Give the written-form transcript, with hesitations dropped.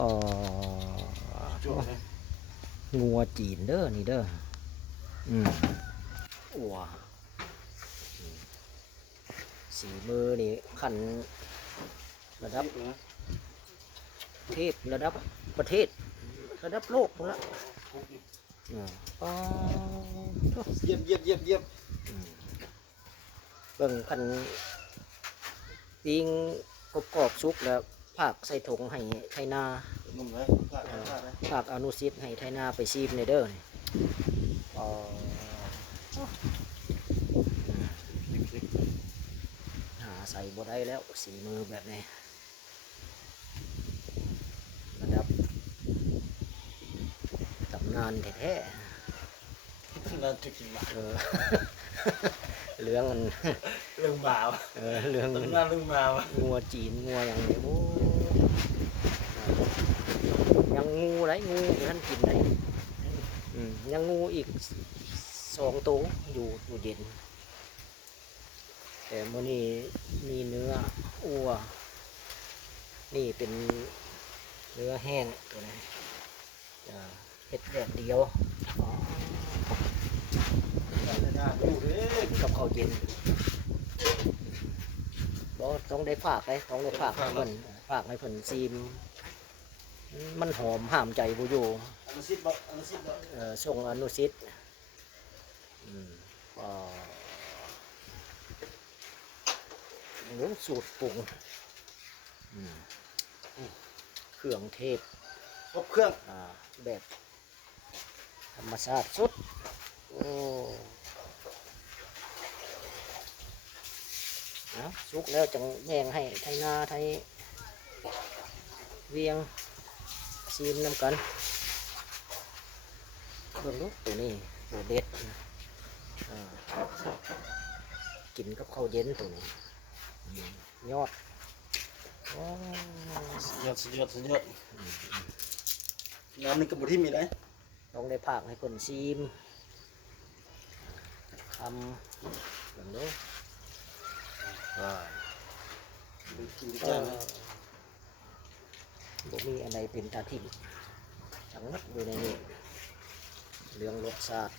อ๋อ จั่วเลย งัวจีนเด้อนี่เด้ออัวสีมือนี่ขันระดับ นะ เทพระดับประเทศระดับโลกพุ่นละอ๋อ เยียบเยียบเยียบเยียบ เบิ่งคันปิ้งกรอบๆสุกแล้วผากใส่ถุงให้ไทนา นุ่มเลยพลาดพลาดเลย ผากอนุสิทธิ์ให้ไทนาไปซีมในเด้อนี่อ๋อหาใส่บ่ได้แล้วสีมือแบบนี้ระดับตำนานแท้ น่าจะกินมา ๆเรื่องมัน เรื่องบ่าว เรื่อง ตำนานเรื่องบ่าว งัวจีนงัวอย่างนี้โอ้ยังงูไรงูท่านกินได้ยังงูอีก2 ตัวอยู่เย็นแต่มื้อนี้มีเนื้ออัวนี่เป็นเนื้อแห้งตัวนี้เห็ดแดดเดียวดูดิ กับข้าวเย็นบ่ต้องได้ฝากเลยต้องได้ฝากให้เพิ่นฝากให้เพิ่นซีมมันหอมห้ามใจบ่อยู่ อนุสิทธิ์บอกอนุสิทธิ์บอก ส่งอนุสิทธิ์หมูสูตรปรุงเครื่องเทศ ครบเครื่อง แบบธรรมชาติสุดโอ้สุกแล้วจังแบ่งให้ไทยนาไทยเวียงซีมน้ำกันเบิ่งลูกตัวนี้ตัวเด็ดกินกับข้าวเย็นตัวนี้ยอด สุดยอดสุดยอดน้ำนี่กระบุที่มีได้ ต้องได้ผักให้คนซีมทำอย่างนี้ กินได้ไหม บ่มีอะไรเป็นตาทิ่มจังมัดอยู่ในนี้เรื่องรสชาติ